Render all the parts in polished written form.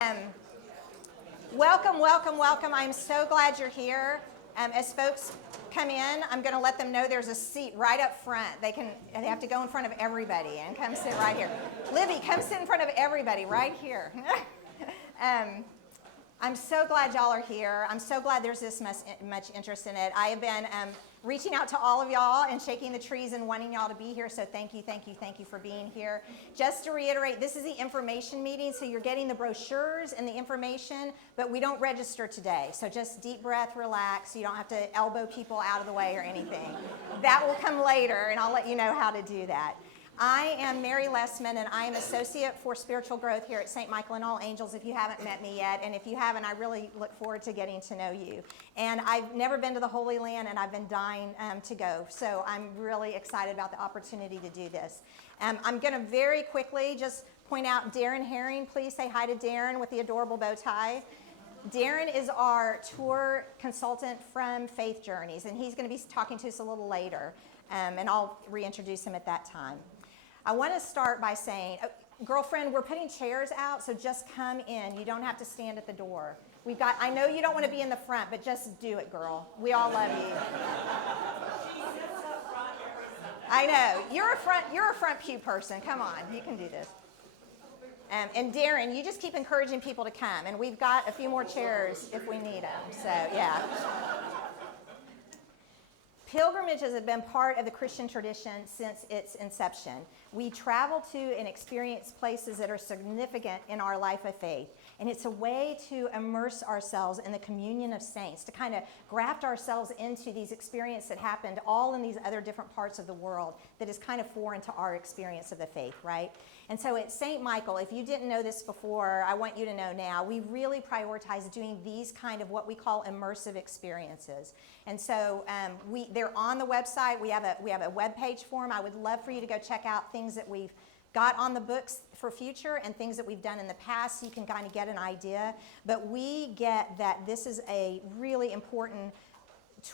Um, welcome, welcome, welcome. I'm so glad you're here. As folks come in, I'm going to let them know there's a seat right up front. They have to go in front of everybody and come sit right here. Libby, come sit in front of everybody right here. I'm so glad y'all are here. I'm so glad there's this much interest in it. I have been reaching out to all of y'all and shaking the trees and wanting y'all to be here, so thank you for being here. Just to reiterate, this is the information meeting, so you're getting the brochures and the information, but we don't register today, so just deep breath, relax. You don't have to elbow people out of the way or anything. That will come later, and I'll let you know how to do that. I am Mary Lessmann, and I am Associate for Spiritual Growth here at St. Michael and All Angels, if you haven't met me yet. And if you haven't, I really look forward to getting to know you. And I've never been to the Holy Land, and I've been dying to go. So I'm really excited about the opportunity to do this. I'm going to very quickly just point out Darren Herring. Please say hi to Darren with the adorable bow tie. Darren is our tour consultant from Faith Journeys, and he's going to be talking to us a little later. And I'll reintroduce him at that time. I want to start by saying, girlfriend, we're putting chairs out, so just come in. You don't have to stand at the door. I know you don't want to be in the front, but just do it, girl. We all love you. I know. You're a front pew person. Come on, you can do this. And Darren, you just keep encouraging people to come, and we've got a few more chairs if we need them. So, yeah. Pilgrimages have been part of the Christian tradition since its inception. We travel to and experience places that are significant in our life of faith. And it's a way to immerse ourselves in the communion of saints, to kind of graft ourselves into these experiences that happened all in these other different parts of the world that is kind of foreign to our experience of the faith, right? And so at St. Michael, if you didn't know this before, I want you to know now, we really prioritize doing these kind of what we call immersive experiences. And so they're on the website. We have a web page for them. I would love for you to go check out things that we've got on the books for future and things that we've done in the past so you can kind of get an idea. But we get that this is a really important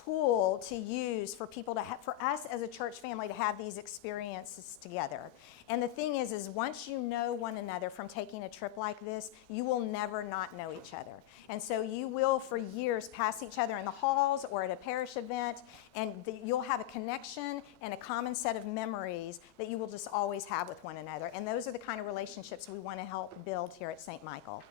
tool to use for people for us as a church family to have these experiences together. And the thing is once you know one another from taking a trip like this, you will never not know each other. And so you will for years pass each other in the halls or at a parish event, and you'll have a connection and a common set of memories that you will just always have with one another. And those are the kind of relationships we want to help build here at St. Michael.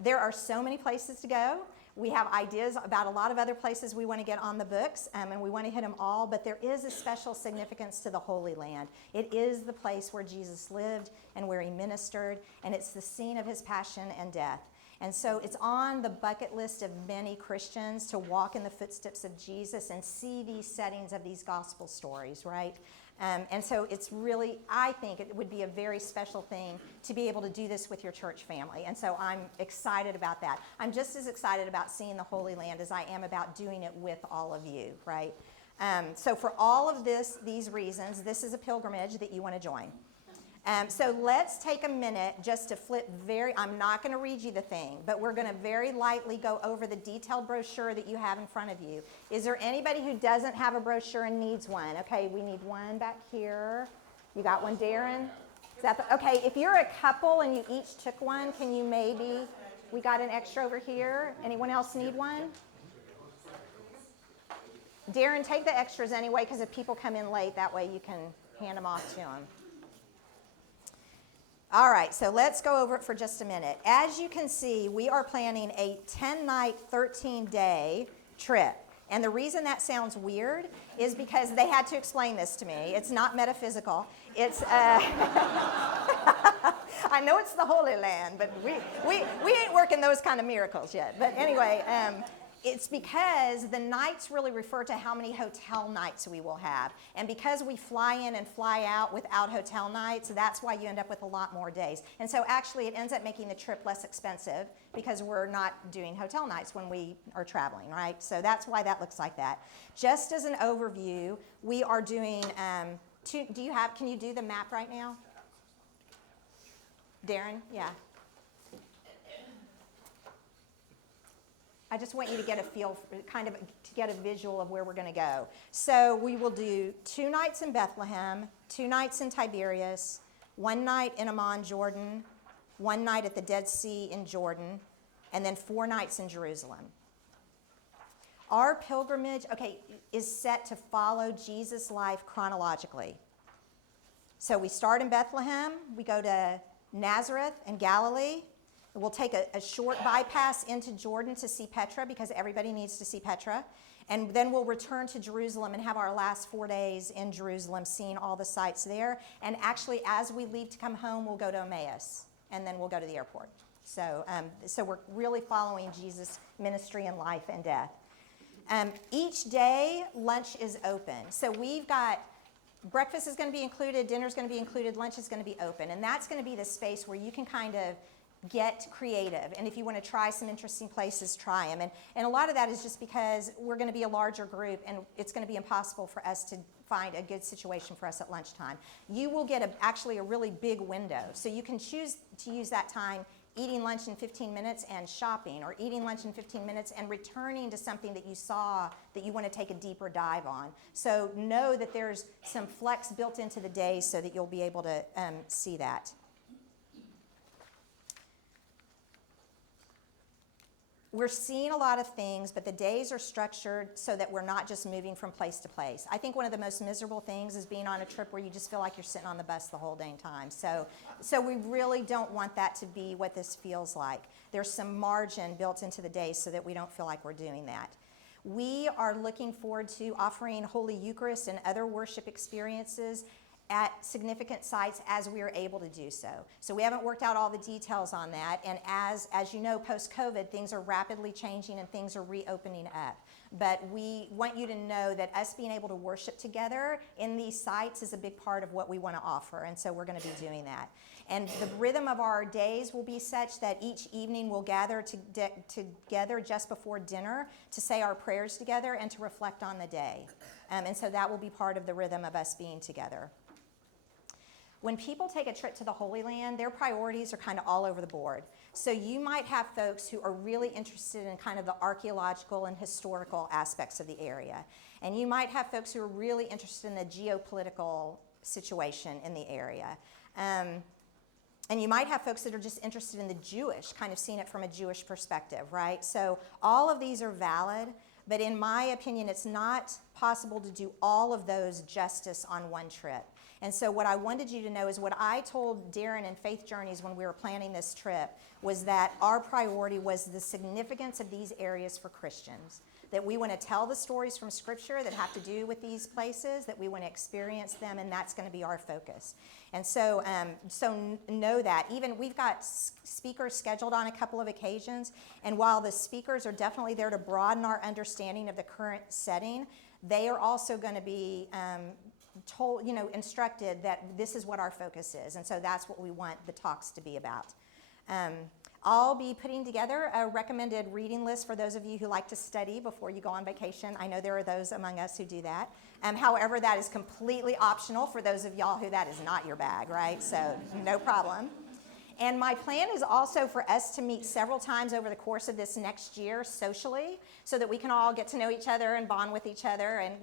There are so many places to go. We have ideas about a lot of other places we want to get on the books, and we want to hit them all, but there is a special significance to the Holy Land. It is the place where Jesus lived and where he ministered, and it's the scene of his passion and death. And so it's on the bucket list of many Christians to walk in the footsteps of Jesus and see these settings of these gospel stories, right? And so it's really, I think it would be a very special thing to be able to do this with your church family. And so I'm excited about that. I'm just as excited about seeing the Holy Land as I am about doing it with all of you, right? So for all of these reasons, this is a pilgrimage that you want to join. So let's take a minute just to flip I'm not going to read you the thing, but we're going to very lightly go over the detailed brochure that you have in front of you. Is there anybody who doesn't have a brochure and needs one? Okay, we need one back here. You got one, Darren? Is that okay, if you're a couple and you each took one, can you we got an extra over here. Anyone else need one? Darren, take the extras anyway, because if people come in late, that way you can hand them off to them. All right, so let's go over it for just a minute. As you can see, we are planning a 10-night, 13-day trip. And the reason that sounds weird is because they had to explain this to me. It's not metaphysical. It's, I know it's the Holy Land, but we ain't working those kind of miracles yet. But anyway, it's because the nights really refer to how many hotel nights we will have. And because we fly in and fly out without hotel nights, that's why you end up with a lot more days. And so actually it ends up making the trip less expensive because we're not doing hotel nights when we are traveling, right? So that's why that looks like that. Just as an overview, we are doing, can you do the map right now? Darren, yeah. I just want you to get a feel, to get a visual of where we're going to go. So we will do 2 nights in Bethlehem, 2 nights in Tiberias, 1 night in Amman, Jordan, 1 night at the Dead Sea in Jordan, and then 4 nights in Jerusalem. Our pilgrimage, is set to follow Jesus' life chronologically. So we start in Bethlehem, we go to Nazareth and Galilee. We'll take a short bypass into Jordan to see Petra, because everybody needs to see Petra. And then we'll return to Jerusalem and have our last 4 days in Jerusalem, seeing all the sights there. And actually, as we leave to come home, we'll go to Emmaus, and then we'll go to the airport. So we're really following Jesus' ministry and life and death. Each day, lunch is open. So we've got breakfast is going to be included, dinner's going to be included, lunch is going to be open. And that's going to be the space where you can kind of get creative. And if you want to try some interesting places, try them. And a lot of that is just because we're going to be a larger group, and it's going to be impossible for us to find a good situation for us at lunchtime. You will get actually a really big window. So you can choose to use that time eating lunch in 15 minutes and shopping, or eating lunch in 15 minutes and returning to something that you saw that you want to take a deeper dive on. So know that there's some flex built into the day so that you'll be able to see that. We're seeing a lot of things, but the days are structured so that we're not just moving from place to place. I think one of the most miserable things is being on a trip where you just feel like you're sitting on the bus the whole dang time. So we really don't want that to be what this feels like. There's some margin built into the days so that we don't feel like we're doing that. We are looking forward to offering Holy Eucharist and other worship experiences at significant sites as we are able to do so. So we haven't worked out all the details on that, and as you know, post-COVID, things are rapidly changing and things are reopening up. But we want you to know that us being able to worship together in these sites is a big part of what we want to offer, and so we're going to be doing that. And the rhythm of our days will be such that each evening we'll gather together just before dinner to say our prayers together and to reflect on the day. And so that will be part of the rhythm of us being together. When people take a trip to the Holy Land, their priorities are kind of all over the board. So you might have folks who are really interested in kind of the archaeological and historical aspects of the area. And you might have folks who are really interested in the geopolitical situation in the area. And you might have folks that are just interested in the Jewish, kind of seeing it from a Jewish perspective, right? So all of these are valid, but in my opinion, it's not possible to do all of those justice on one trip. And so what I wanted you to know is what I told Darren in Faith Journeys when we were planning this trip was that our priority was the significance of these areas for Christians, that we want to tell the stories from Scripture that have to do with these places, that we want to experience them, and that's going to be our focus. And so know that. Even we've got speakers scheduled on a couple of occasions, and while the speakers are definitely there to broaden our understanding of the current setting, they are also going to be instructed that this is what our focus is, and so that's what we want the talks to be about. I'll be putting together a recommended reading list for those of you who like to study before you go on vacation. I know there are those among us who do that. However, that is completely optional for those of y'all who that is not your bag, right? So no problem. And my plan is also for us to meet several times over the course of this next year socially so that we can all get to know each other and bond with each other and,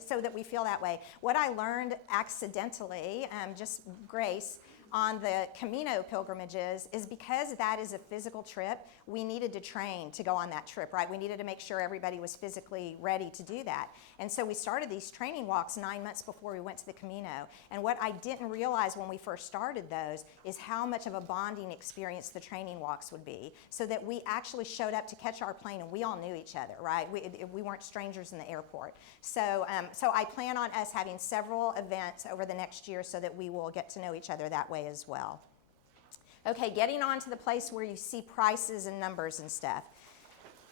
so that we feel that way. What I learned accidentally, just grace, on the Camino pilgrimages is because that is a physical trip, we needed to train to go on that trip, right? We needed to make sure everybody was physically ready to do that. And so we started these training walks 9 months before we went to the Camino. And what I didn't realize when we first started those is how much of a bonding experience the training walks would be, so that we actually showed up to catch our plane and we all knew each other, right? We weren't strangers in the airport. So I plan on us having several events over the next year so that we will get to know each other that way as well. Okay, getting on to the place where you see prices and numbers and stuff.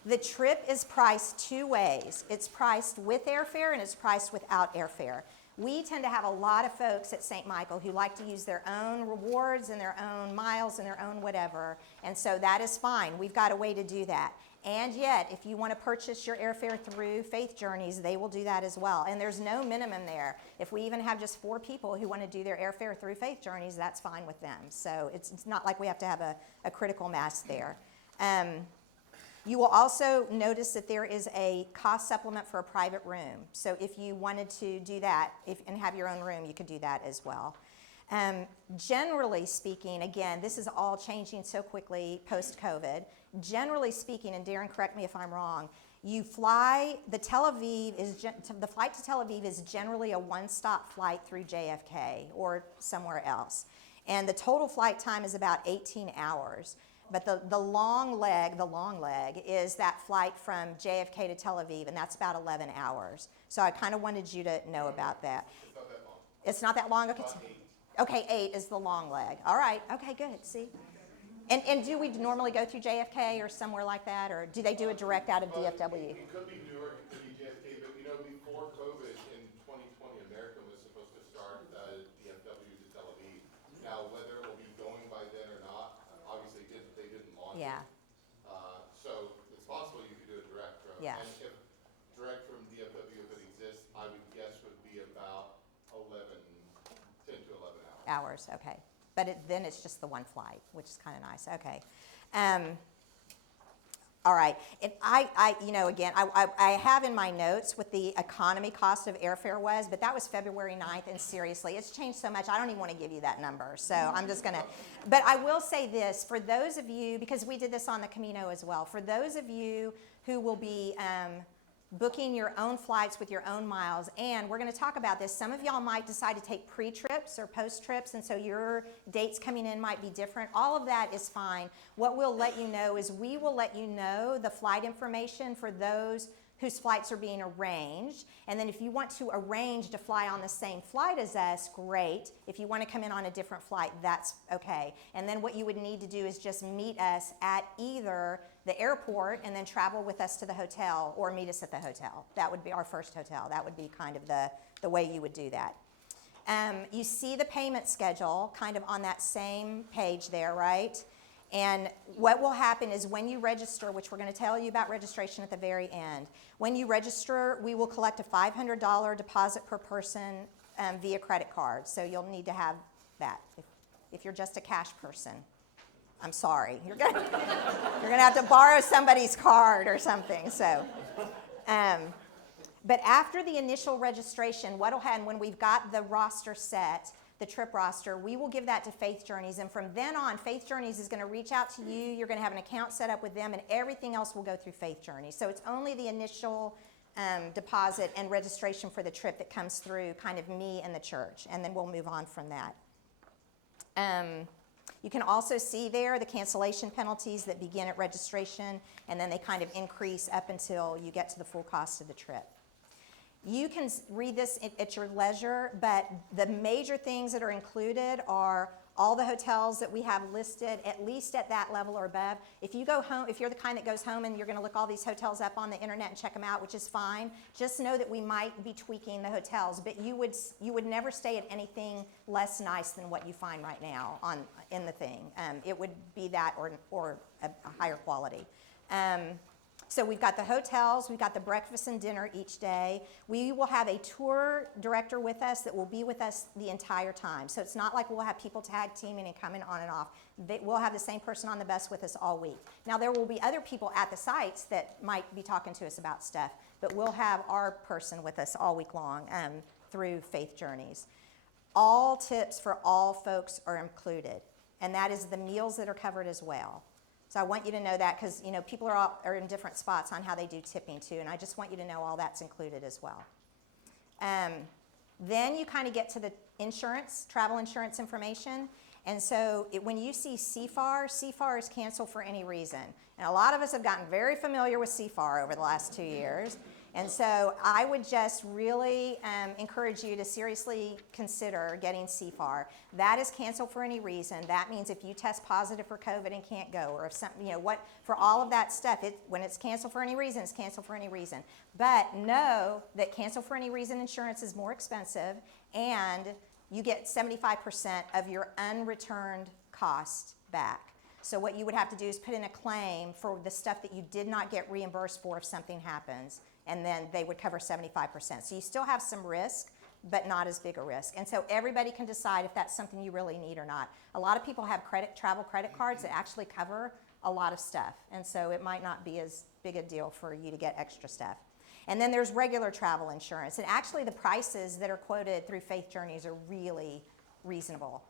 The trip is priced 2 ways. It's priced with airfare and it's priced without airfare. We tend to have a lot of folks at St. Michael who like to use their own rewards and their own miles and their own whatever, and so that is fine. We've got a way to do that. And yet, if you want to purchase your airfare through Faith Journeys, they will do that as well. And there's no minimum there. If we even have just 4 people who want to do their airfare through Faith Journeys, that's fine with them. So it's not like we have to have a critical mass there. You will also notice that there is a cost supplement for a private room. So if you wanted to do that and have your own room, you could do that as well. Generally speaking, again, this is all changing so quickly post-COVID. Generally speaking, and Darren, correct me if I'm wrong, you fly, the flight to Tel Aviv is generally a one-stop flight through JFK or somewhere else. And the total flight time is about 18 hours. But the long leg is that flight from JFK to Tel Aviv, and that's about 11 hours. So I kind of wanted you to know about that. It's not that long? Okay. Okay, 8 is the long leg. All right, okay, good, see? And do we normally go through JFK or somewhere like that, or do they do it direct out of DFW? It could be Newark, it could be JFK, but before COVID in 2020, American was supposed to start DFW to Tel Aviv. Now, whether it will be going by then or not, obviously they didn't launch it. So it's possible you could do it direct from. Yeah. And if direct from DFW, if it exists, I would guess would be about 10 to 11 hours. Okay. But then it's just the one flight, which is kind of nice. Okay. All right. And I have in my notes what the economy cost of airfare was, but that was February 9th, and seriously, it's changed so much, I don't even want to give you that number. So I'm just going to, but I will say this, for those of you, because we did this on the Camino as well, for those of you who will be booking your own flights with your own miles, and we're going to talk about this. Some of y'all might decide to take pre-trips or post-trips, and so your dates coming in might be different. All of that is fine. What we'll let you know is we will let you know the flight information for those whose flights are being arranged, and then if you want to arrange to fly on the same flight as us, great. If you want to come in on a different flight, that's okay. And then what you would need to do is just meet us at either the airport and then travel with us to the hotel, or meet us at the hotel. That would be our first hotel. That would be kind of the way you would do that. You see the payment schedule kind of on that same page there, right? And what will happen is when you register, which we're going to tell you about registration at the very end, when you register, we will collect a $500 deposit per person via credit card. So you'll need to have that if you're just a cash person. I'm sorry. You're gonna have to borrow somebody's card or something. So, but after the initial registration, what'll happen when we've got the roster set, the trip roster, we will give that to Faith Journeys, and from then on, Faith Journeys is going to reach out to you. You're going to have an account set up with them, and everything else will go through Faith Journeys. So it's only the initial deposit and registration for the trip that comes through kind of me and the church, and then we'll move on from that. You can also see there the cancellation penalties that begin at registration, and then they kind of increase up until you get to the full cost of the trip. You can read this at your leisure, but the major things that are included are all the hotels that we have listed, at least at that level or above. If you go home, if you're the kind that goes home and you're going to look all these hotels up on the internet and check them out, which is fine, just know that we might be tweaking the hotels, but you would never stay at anything less nice than what you find right now in the thing. It would be that or a higher quality. So we've got the hotels, we've got the breakfast and dinner each day. We will have a tour director with us that will be with us the entire time. So it's not like we'll have people tag teaming and coming on and off. We'll have the same person on the bus with us all week. Now there will be other people at the sites that might be talking to us about stuff, but we'll have our person with us all week long through Faith Journeys. All tips for all folks are included, and that is the meals that are covered as well. So I want you to know that because people are in different spots on how they do tipping too, and I just want you to know all that's included as well. Then you kind of get to the insurance, travel insurance information, and so when you see CFAR is canceled for any reason. And a lot of us have gotten very familiar with CFAR over the last 2 years. And so I would just really encourage you to seriously consider getting CFAR. That is canceled for any reason. That means if you test positive for COVID and can't go, or if something, for all of that stuff, when it's canceled for any reason, it's canceled for any reason. But know that cancel for any reason insurance is more expensive, and you get 75% of your unreturned cost back. So what you would have to do is put in a claim for the stuff that you did not get reimbursed for if something happens, and then they would cover 75%. So you still have some risk, but not as big a risk. And so everybody can decide if that's something you really need or not. A lot of people have travel credit cards that actually cover a lot of stuff, and so it might not be as big a deal for you to get extra stuff. And then there's regular travel insurance, and actually the prices that are quoted through Faith Journeys are really reasonable.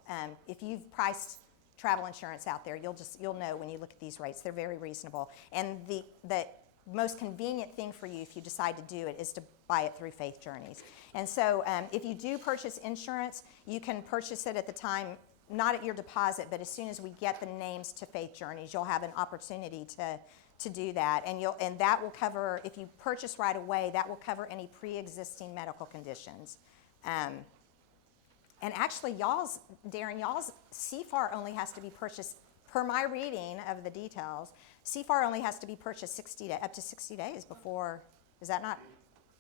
If you've priced travel insurance out there, you'll know when you look at these rates, they're very reasonable. And the most convenient thing for you if you decide to do it is to buy it through Faith Journeys. And so if you do purchase insurance, you can purchase it at the time, not at your deposit, but as soon as we get the names to Faith Journeys, you'll have an opportunity to do that. And that will cover, if you purchase right away, that will cover any pre-existing medical conditions. And actually, Darren, y'all's CFAR only has to be purchased, per my reading of the details, CFAR only has to be purchased up to 60 days before, is that not?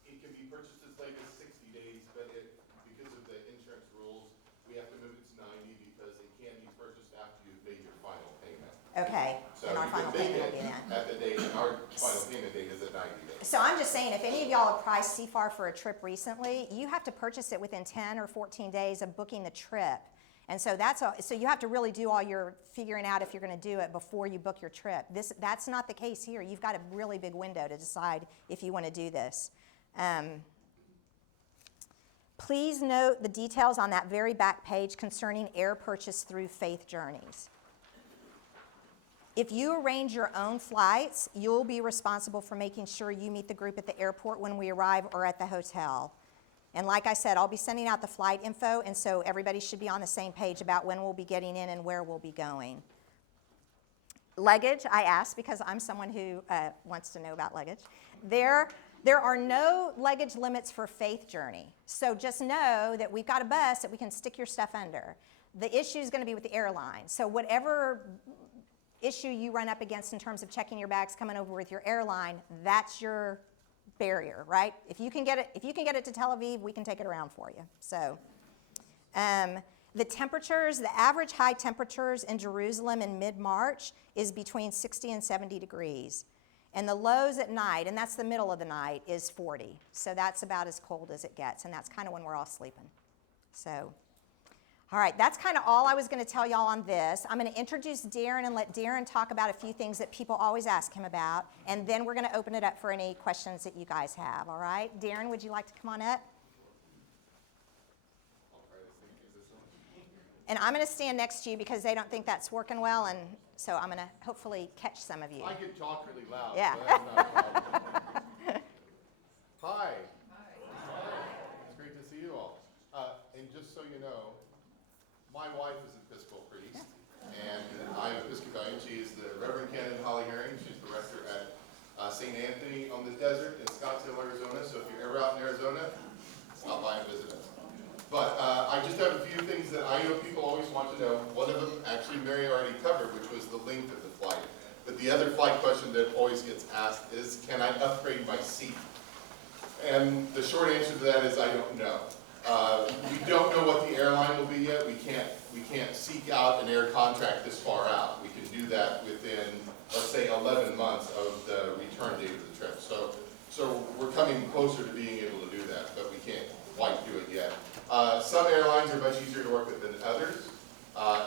It can be purchased as late as 60 days, but because of the insurance rules, we have to move it to 90 because it can be purchased after you've made your final payment. Okay, So and our you final can make payment will it be then. at the date, our final payment date is at 90 days. So I'm just saying, if any of y'all have priced CFAR for a trip recently, you have to purchase it within 10 or 14 days of booking the trip. And so so you have to really do all your figuring out if you're going to do it before you book your trip. That's not the case here. You've got a really big window to decide if you want to do this. Please note the details on that very back page concerning air purchase through Faith Journeys. If you arrange your own flights, you'll be responsible for making sure you meet the group at the airport when we arrive or at the hotel. And like I said, I'll be sending out the flight info, and so everybody should be on the same page about when we'll be getting in and where we'll be going. Luggage, I asked because I'm someone who wants to know about luggage. There are no luggage limits for Faith Journey. So just know that we've got a bus that we can stick your stuff under. The issue is going to be with the airline. So whatever issue you run up against in terms of checking your bags coming over with your airline, that's your barrier, right? If you can get it to Tel Aviv, we can take it around for you. So the temperatures, the average high temperatures in Jerusalem in mid-March is between 60 and 70 degrees. And the lows at night, and that's the middle of the night, is 40. So that's about as cold as it gets, and that's kind of when we're all sleeping. So, all right, that's kind of all I was going to tell y'all on this. I'm going to introduce Darren and let Darren talk about a few things that people always ask him about, and then we're going to open it up for any questions that you guys have, all right? Darren, would you like to come on up? And I'm going to stand next to you because they don't think that's working well, and so I'm going to hopefully catch some of you. I can talk really loud, Yeah. so that's not a problem. Hi. It's great to see you all. And just so you know, my wife is an Episcopal priest, and I'm Episcopalian. She is the Reverend Canon Holly Herring. She's the rector at St. Anthony on the Desert in Scottsdale, Arizona. So if you're ever out in Arizona, stop by and visit us. But I just have a few things that I know people always want to know. One of them, actually, Mary already covered, which was the length of the flight. But the other flight question that always gets asked is, can I upgrade my seat? And the short answer to that is, I don't know. We don't know what the airline will be yet. We can't seek out an air contract this far out. We can do that within, let's say, 11 months of the return date of the trip. So we're coming closer to being able to do that, but we can't quite do it yet. Some airlines are much easier to work with than others.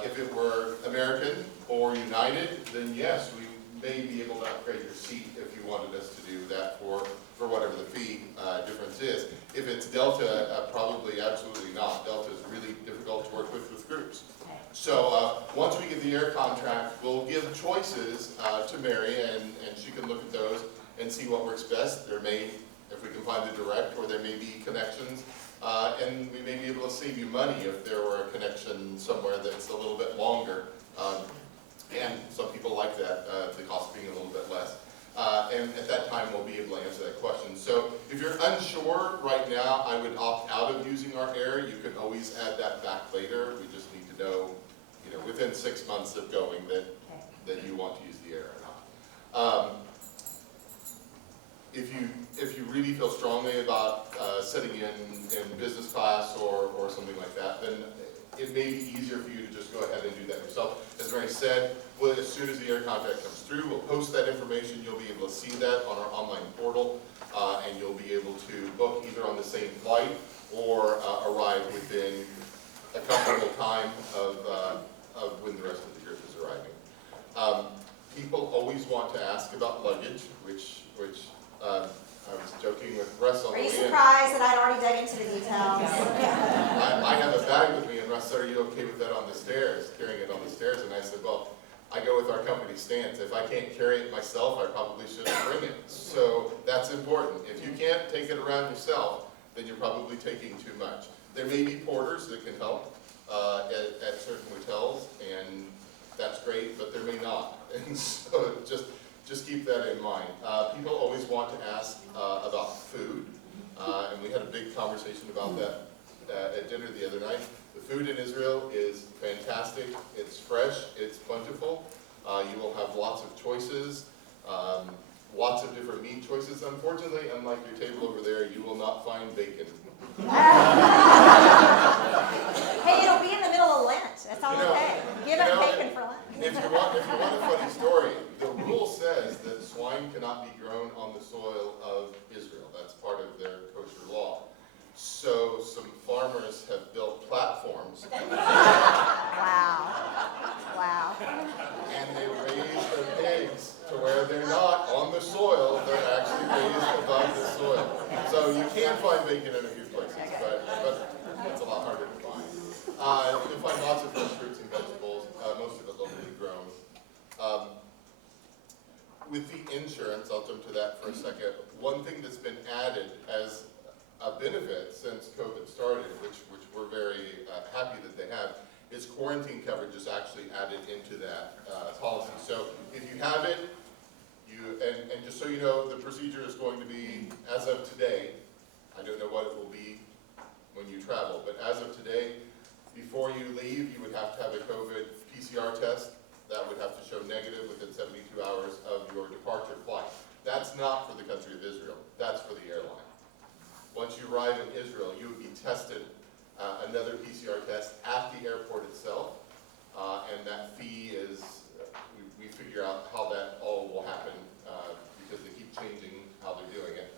If it were American or United, then yes, we may be able to upgrade your seat if you wanted us to do that for whatever the fee difference is. If it's Delta, probably absolutely not. Delta is really difficult to work with groups. So once we get the air contract, we'll give choices to Mary, and she can look at those and see what works best. There may, if we can find the direct, or there may be connections. And we may be able to save you money if there were a connection somewhere that's a little bit longer. And some people like that, the cost being a little bit less. And at that time, we'll be able to answer that question. So if you're unsure right now, I would opt out of using our air. You can always add that back later. We just need to know, within 6 months of going that you want to use the air or not. If you really feel strongly about sitting in business class or something like that, then it may be easier for you to just go ahead and do that yourself. As Mary said, as soon as the air contract comes through, we'll post that information. You'll be able to see that on our online portal, and you'll be able to book either on the same flight or arrive within a comfortable time of when the rest of the group is arriving. People always want to ask about luggage, which I was joking with Russ on the way in. Are you surprised that I'd already dug into the details? I have a bag with me, and Russ asked, are you okay with that on the stairs, carrying it on the stairs? And I said, well, I go with our company stance. If I can't carry it myself, I probably shouldn't bring it. So that's important. If you can't take it around yourself, then you're probably taking too much. There may be porters that can help at certain hotels, and that's great, but there may not. And so just keep that in mind. People always want to ask about food, and we had a big conversation about that at dinner the other night. The food in Israel is fantastic. It's fresh. It's plentiful. You will have lots of choices, lots of different meat choices. Unfortunately, unlike your table over there, you will not find bacon. Hey, it'll be in the middle of Lent. That's all okay. Give it bacon for Lent. If you want a funny story, the rule says that swine cannot be grown on the soil of Israel. That's part of their kosher law. So some farmers have built platforms. Wow. Wow. And they raise their pigs to where they're not on the soil, they're actually raised above the soil. So you can find bacon in a few places, but it's a lot harder to find. You'll find lots of fresh fruits and vegetables, most of it locally grown. With the insurance, I'll jump to that for a second. One thing that's been added as a benefit since COVID started, which we're very happy that they have, is quarantine coverage is actually added into that policy. So if you have it, and just so you know, the procedure is going to be, as of today, I don't know what it will be when you travel, but as of today, before you leave, you would have to have a COVID PCR test. That would have to show negative within 72 hours of your departure flight. That's not for the country of Israel. That's for the airline. Once you arrive in Israel, you would be tested another PCR test at the airport itself, and that fee is, we figure out how that all will happen because they keep changing how they're doing it.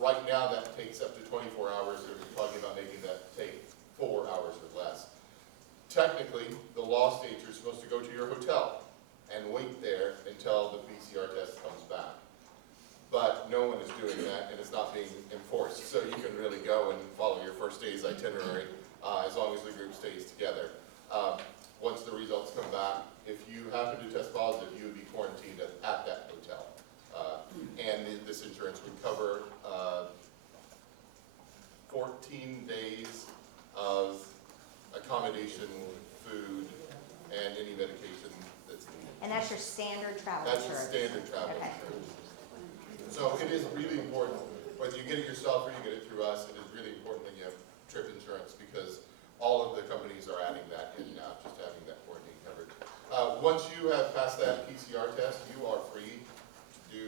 Right now, that takes up to 24 hours, so we're talking about making that take 4 hours or less. Technically, the law states you're supposed to go to your hotel and wait there until the PCR test comes back. But no one is doing that, and it's not being enforced. So you can really go and follow your first day's itinerary as long as the group stays together. Once the results come back, if you happen to test positive, you would be quarantined at that hotel. And this insurance would cover 14 days of accommodation, food, and any medication that's needed. And that's your standard travel That's your insurance. standard travel Okay. insurance. So it is really important, whether you get it yourself or you get it through us, it is really important that you have trip insurance because all of the companies are adding that in now, just having that quarantine coverage. Once you have passed that PCR test, you are free to do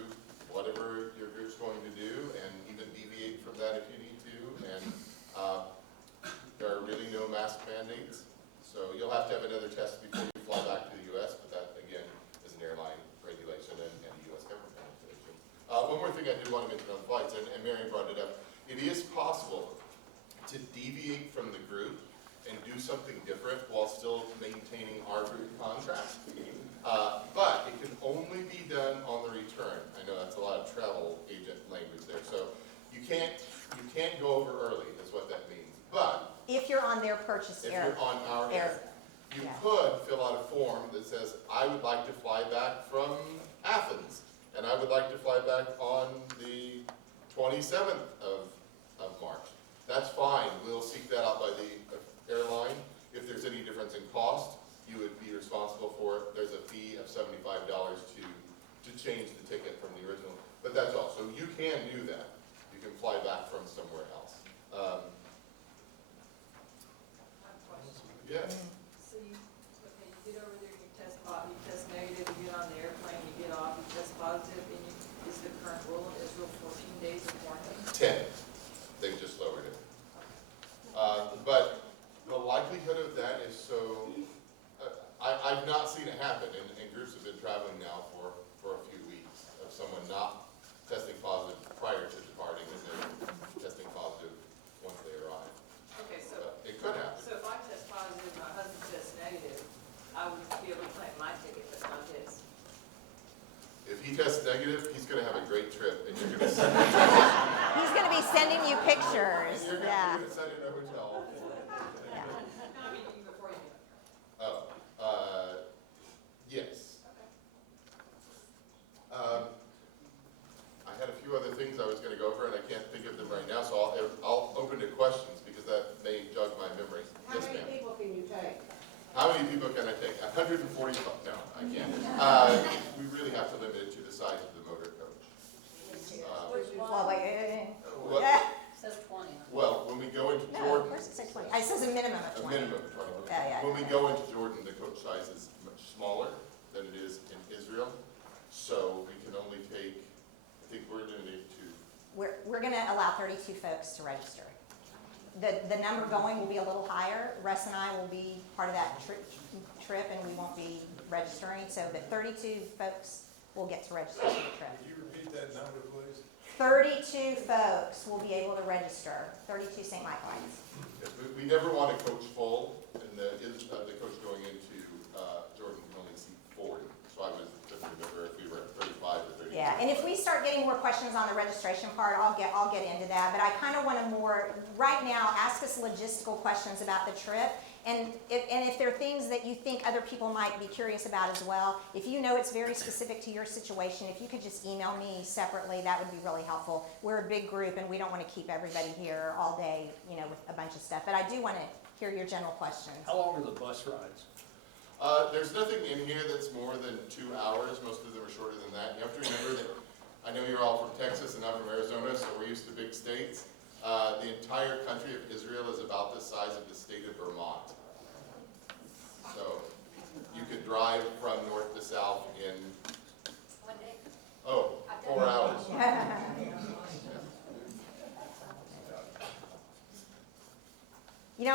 whatever your group's going to do and even deviate from that if you need to. And there are really no mask mandates. So you'll have to have another test before you fly back to the U.S., but that, again, is an airline regulation and a U.S. government regulation. One more thing I did want to mention on flights, and Mary brought it up. It is possible to deviate from the group and do something different while still maintaining our group contract. But it can only be done on the return. I know that's a lot of travel agent language there. So you can't go over early, is what that means. But If you're on their purchase if air. you're on our air, you Yeah. could fill out a form that says, I would like to fly back from Athens, and I would like to fly back on the 27th of March. That's fine. We'll seek that out by the airline. If there's any difference in cost, you would be responsible for it. There's a fee of $75 to change the ticket from the original. But that's all. So you can do that. You can fly back from somewhere else. Yeah. So you get over there, you test negative, you get on the airplane, you get off, you test positive, and is the current rule in Israel 14 days of quarantine? 10. They've just lowered it. But the likelihood of that is so, I've not seen it happen, and groups have been traveling now for a few weeks of someone not testing positive prior to departing and then testing positive once they arrive. Okay, so It could happen. if I test positive, my husband tests negative, I would be able to claim my ticket, but not his. If he tests negative, he's going to have a great trip, and you're going to send He's going to be sending you pictures. you're Yeah. going to send in a hotel. Yeah. How many people can I take? 140, no, I can't. We really have to limit it to the size of the motor coach. Well, wait. What- Yeah. Says 20. Well, when we go into No, Jordan, where's it say 20? It says a minimum of a 20. minimum of 20. Yeah. When we go into Jordan, the coach size is much smaller than it is in Israel. So we can only take, I think we're limited to, We're going to allow 32 folks to register. The number going will be a little higher. Russ and I will be part of that trip, and we won't be registering. So, but 32 folks will get to register for the trip. Could you repeat that number, please? 32 folks will be able to register. 32 St. Michaelites. yes, we never want a coach full, and the coach going into Jordan can only seat 40. So I was just remember if we were at 35 or 32. Yeah, and if we start getting more questions on the registration part, I'll get into that. But I kind of want to right now, ask us logistical questions about the trip. And if there are things that you think other people might be curious about as well, if you know it's very specific to your situation, if you could just email me separately, that would be really helpful. We're a big group, and we don't want to keep everybody here all day, with a bunch of stuff. But I do want to hear your general questions. How long are the bus rides? There's nothing in here that's more than 2 hours. Most of them are shorter than that. You have to remember that I know you're all from Texas and I'm from Arizona, so we're used to big states. The entire country of Israel is about the size of the state of Vermont. So you could drive from north to south in 1 day. 4 hours.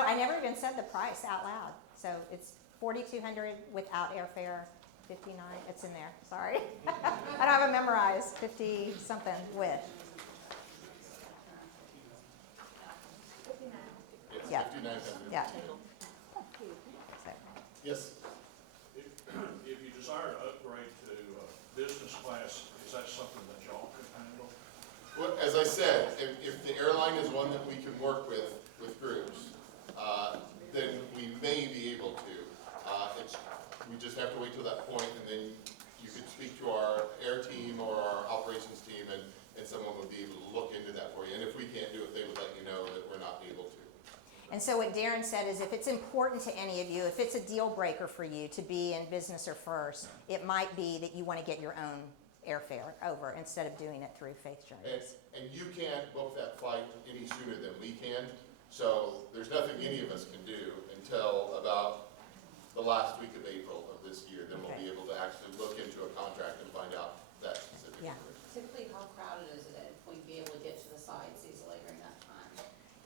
I never even said the price out loud. So it's $4,200 without airfare, $59. It's in there. Sorry, I don't have it memorized. 50 something with. It's Yeah. 5900. Yeah. So, Yes. If you desire to upgrade to business class, is that something that y'all can handle? Well, as I said, if the airline is one that we can work with groups, then we may be able to. We just have to wait till that point, and then you could speak to our air team or our operations team, and someone would be able to look into that for you. And if we can't do it, they would let you know that we're not able to. and so what Darren said is if it's important to any of you, if it's a deal breaker for you to be in business or first, it might be that you want to get your own airfare over instead of doing it through Faith Journeys. And you can't book that flight any sooner than we can. So there's nothing any of us can do until about the last week of April of this year. Then we'll be able to actually look into a contract and find out that specific Yeah. information. Typically, how crowded is it if we be able to get to the sites easily during that time?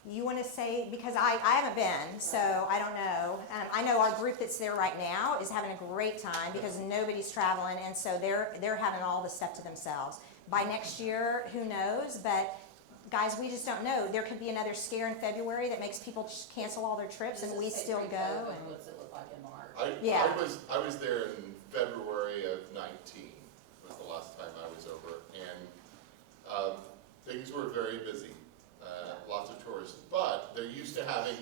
You want to say, because I haven't been, so I don't know. I know our group that's there right now is having a great time because nobody's traveling, and so they're having all the stuff to themselves. By next year, who knows? But guys, we just don't know. There could be another scare in February that makes people cancel all their trips, and Does it we say still go. pre-COVID? And What's it look like in March? Yeah. I was there in February of 19 was the last time I was over, and things were very busy. Lots of tourists, but they're used to having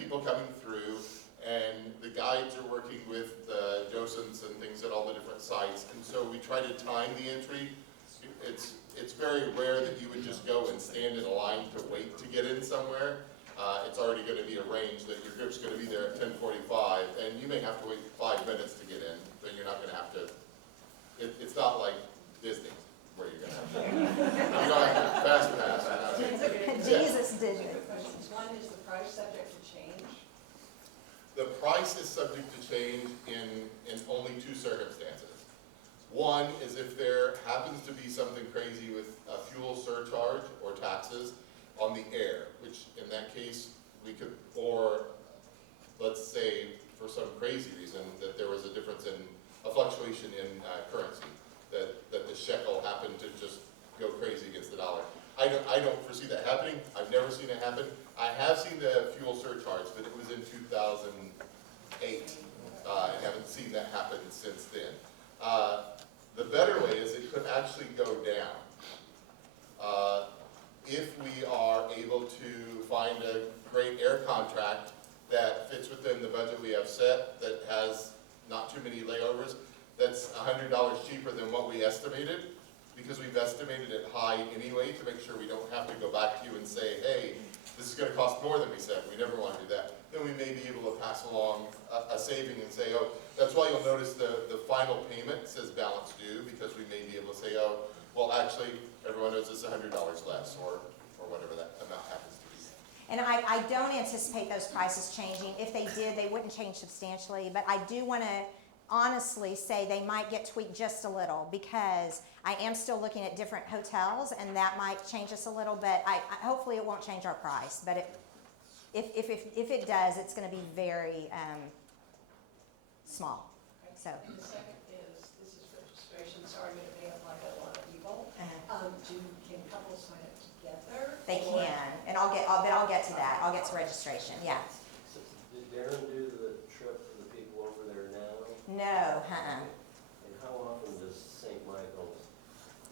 people coming through, and the guides are working with the docents and things at all the different sites, and so we try to time the entry. It's very rare that you would just go and stand in a line to wait to get in somewhere. It's already going to be arranged that your group's going to be there at 10:45, and you may have to wait 5 minutes to get in, but you're not going to have to. It's not like Disney where you're going to have to. You don't have to fast pass. Jesus did it. One, is the price subject to change? The price is subject to change in only 2 circumstances. One is if there happens to be something crazy with a fuel surcharge or taxes on the air, which in that case we could, or let's say for some crazy reason that there was a difference in a fluctuation in currency, that the shekel happened to just go crazy against the dollar. I don't foresee that happening. I've never seen it happen. I have seen the fuel surcharge, but it was in 2008. I haven't seen that happen since then. The better way is it could actually go down. If we are able to find a great air contract that fits within the budget we have set, that has not too many layovers, that's $100 cheaper than what we estimated, because we've estimated it high anyway to make sure we don't have to go back to you and say, hey, this is going to cost more than we said. We never want to do that. Then we may be able to pass pass along a saving and say, oh, that's why you'll notice the final payment says balance due, because we may be able to say, oh, well, actually, everyone owes us $100 less, or whatever that amount happens to be. And I don't anticipate those prices changing. If they did, they wouldn't change substantially, but I do want to honestly say they might get tweaked just a little, because I am still looking at different hotels, and that might change us a little, but hopefully it won't change our price. But if it does, it's going to be very small. So. And the second is, this is registration, sorry I'm gonna pay up like a lot of people. Can couples sign up together? They Or- can, and I'll get to that. I'll get to registration. Yeah. So did Darren do the trip for the people over there now? No. And how often does St. Michael's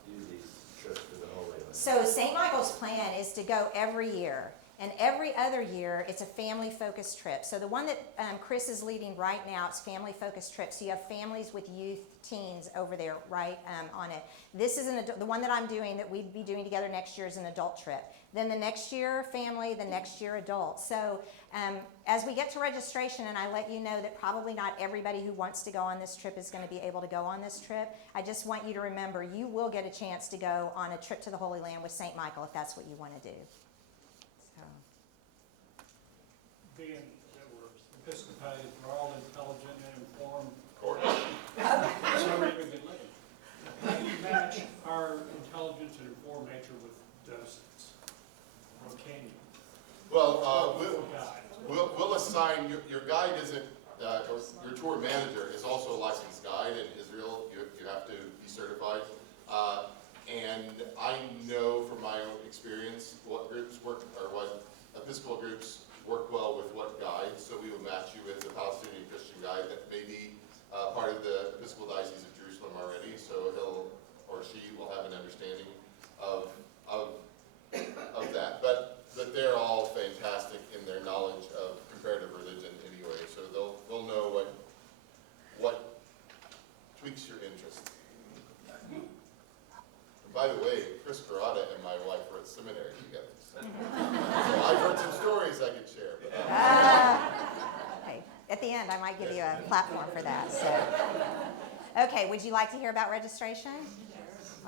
do these trips to the Holy Land? So St. Michael's plan is to go every year. And every other year, it's a family-focused trip. So the one that Chris is leading right now, it's family-focused trips. So you have families with youth, teens over there, right, on it. This is the one that I'm doing, that we'd be doing together next year, is an adult trip. Then the next year, family, the next year, adult. So as we get to registration, and I let you know that probably not everybody who wants to go on this trip is going to be able to go on this trip, I just want you to remember, you will get a chance to go on a trip to the Holy Land with St. Michael if that's what you want to do. Being that we're Episcopalians, we're all intelligent and informed. So maybe we could live. How do you match our intelligence and informed nature with docents? Or can you? Well, Guide. we'll assign, your guide isn't, or your tour manager is also a licensed guide in Israel. You have to be certified. And I know from my own experience what groups work, or what Episcopal groups work well with what guide. So we will match you with a Palestinian Christian guide that may be part of the Episcopal Diocese of Jerusalem already. So he'll or she will have an understanding of that. But they're all fantastic in their knowledge of comparative religion anyway. So they'll know what tweaks your interest. And by the way, Chris Carrata and my wife were at seminary together. So I've heard some stories I could share. Okay. At the end, I might give you a platform for that. So. Okay, would you like to hear about registration?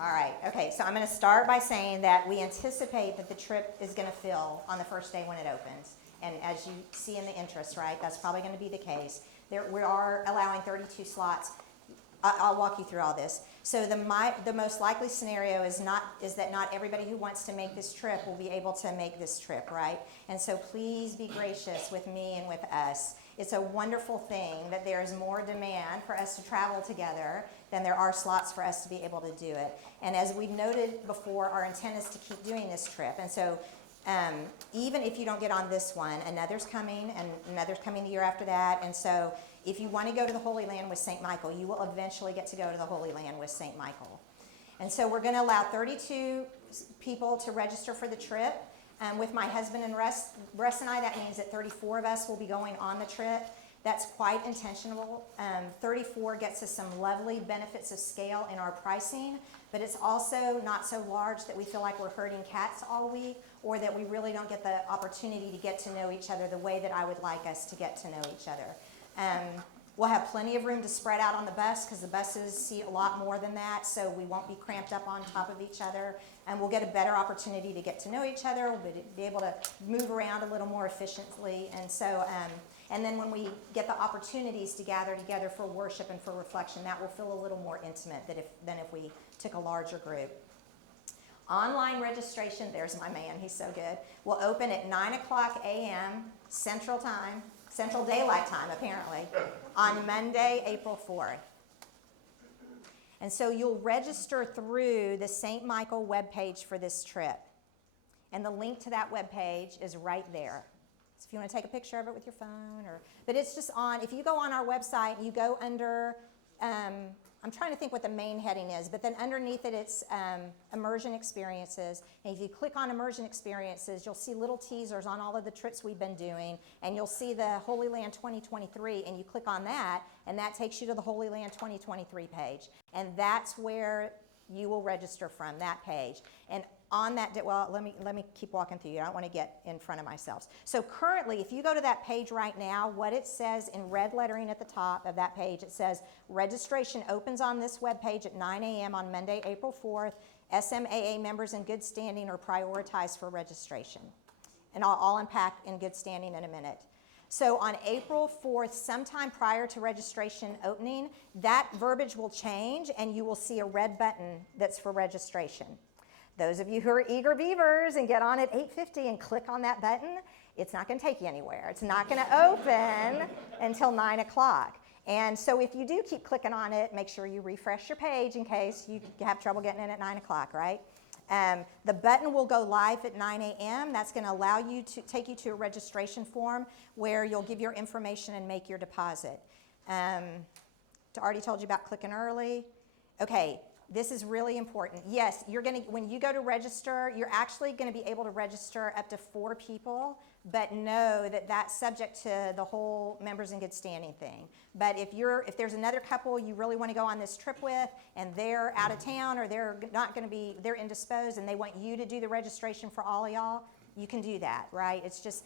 All right. Okay, so I'm going to start by saying that we anticipate that the trip is going to fill on the first day when it opens. And as you see in the interest, right, that's probably going to be the case. We are allowing 32 slots. I'll walk you through all this. So the most likely scenario is that not everybody who wants to make this trip will be able to make this trip, right? And so please be gracious with me and with us. It's a wonderful thing that there is more demand for us to travel together than there are slots for us to be able to do it. And as we noted before, our intent is to keep doing this trip. And so even if you don't get on this one, another's coming, and another's coming the year after that. And so if you want to go to the Holy Land with St. Michael, you will eventually get to go to the Holy Land with St. Michael. And so we're going to allow 32 people to register for the trip. With my husband and Russ and I, that means that 34 of us will be going on the trip. That's quite intentional. 34 gets us some lovely benefits of scale in our pricing, but it's also not so large that we feel like we're herding cats all week, or that we really don't get the opportunity to get to know each other the way that I would like us to get to know each other. We'll have plenty of room to spread out on the bus, because the buses seat a lot more than that, so we won't be cramped up on top of each other, and we'll get a better opportunity to get to know each other. We'll be able to move around a little more efficiently, and so and then when we get the opportunities to gather together for worship and for reflection, that will feel a little more intimate than if we took a larger group. Online registration, there's my man, he's so good, will open at 9:00 a.m. Central Time, Central Daylight Time apparently, on Monday, April 4th. And so you'll register through the St. Michael webpage for this trip. And the link to that webpage is right there. So if you want to take a picture of it with your phone, but it's just if you go on our website, you go under, I'm trying to think what the main heading is, but then underneath it, it's immersion experiences. And if you click on immersion experiences, you'll see little teasers on all of the trips we've been doing, and you'll see the Holy Land 2023, and you click on that, and that takes you to the Holy Land 2023 page. And that's where you will register from, that page. And on that, well, let me keep walking through you. I don't want to get in front of myself. So currently, if you go to that page right now, what it says in red lettering at the top of that page, it says registration opens on this webpage at 9 a.m. on Monday, April 4th. SMAA members in good standing are prioritized for registration. And I'll unpack in good standing in a minute. So on April 4th, sometime prior to registration opening, that verbiage will change and you will see a red button that's for registration. Those of you who are eager beavers and get on at 8:50 and click on that button, it's not going to take you anywhere. It's not going to open until 9 o'clock. And so if you do keep clicking on it, make sure you refresh your page in case you have trouble getting in at 9 o'clock, right? The button will go live at 9 a.m. That's going to allow you to take you to a registration form where you'll give your information and make your deposit. Already told you about clicking early. Okay, this is really important. Yes, when you go to register, you're actually going to be able to register up to 4 people, but know that that's subject to the whole members in good standing thing. But if there's another couple you really want to go on this trip with, and they're out of town or they're indisposed, and they want you to do the registration for all of y'all, you can do that, right? It's just,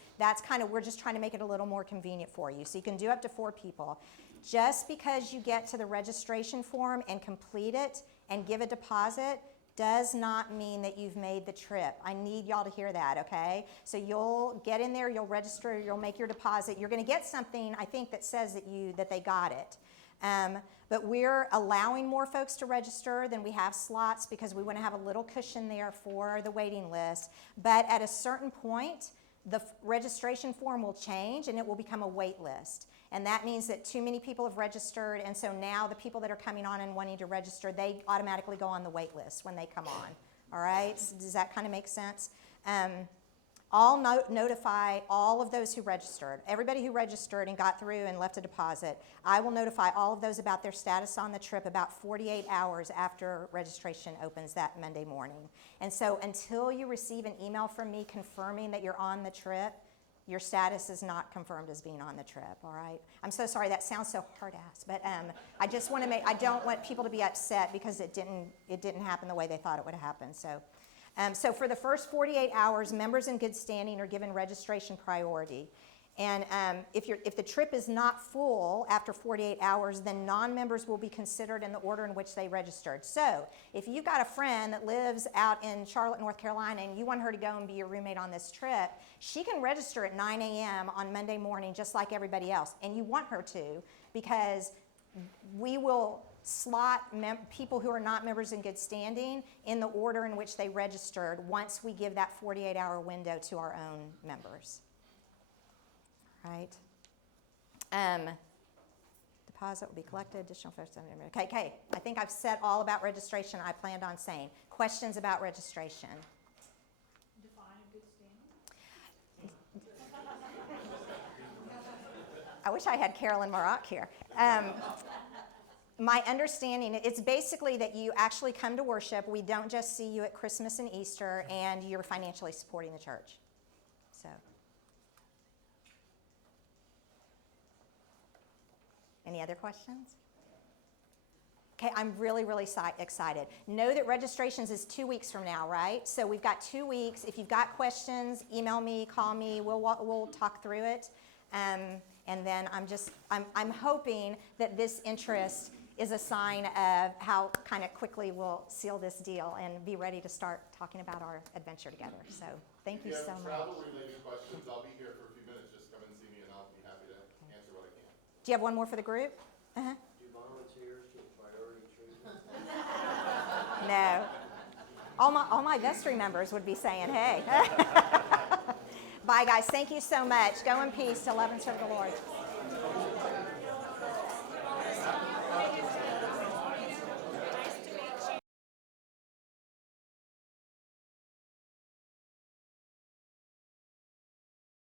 we're just trying to make it a little more convenient for you. So you can do up to 4 people. Just because you get to the registration form and complete it and give a deposit does not mean that you've made the trip. I need y'all to hear that, okay? So you'll get in there, you'll register, you'll make your deposit. You're going to get something, I think, that says that they got it. But we're allowing more folks to register than we have slots because we want to have a little cushion there for the waiting list. But at a certain point, the registration form will change and it will become a wait list. And that means that too many people have registered, and so now the people that are coming on and wanting to register, they automatically go on the wait list when they come on. All right? So does that kind of make sense? I'll notify all of those who registered. Everybody who registered and got through and left a deposit, I will notify all of those about their status on the trip about 48 hours after registration opens that Monday morning. And so until you receive an email from me confirming that you're on the trip, your status is not confirmed as being on the trip, all right? I'm so sorry, that sounds so hard-ass, but I just want to I don't want people to be upset because it didn't happen the way they thought it would happen. So for the first 48 hours, members in good standing are given registration priority. And if the trip is not full after 48 hours, then non-members will be considered in the order in which they registered. So if you've got a friend that lives out in Charlotte, North Carolina, and you want her to go and be your roommate on this trip, she can register at 9 a.m. on Monday morning just like everybody else. And you want her to, because we will slot people who are not members in good standing in the order in which they registered once we give that 48-hour window to our own members. Right? Deposit will be collected, additional first. Okay, I think I've said all about registration I planned on saying. Questions about registration? Define a good standing. I wish I had Carolyn Maroc here. My understanding, it's basically that you actually come to worship. We don't just see you at Christmas and Easter, and you're financially supporting the church. So. Any other questions? Okay, I'm really, really excited. Know that registrations is 2 weeks from now, right? So we've got 2 weeks. If you've got questions, email me, call me. We'll talk through it. And then I'm hoping that this interest is a sign of how kind of quickly we'll seal this deal and be ready to start talking about our adventure together. So thank you so much. If you have travel-related questions, I'll be here for a few minutes. Just come and see me, and I'll be happy to answer what I can. Do you have one more for the group? Uh-huh. Do volunteers get priority treatment? No. All my vestry members would be saying, hey. Bye, guys. Thank you so much. Go in peace to love and serve the Lord.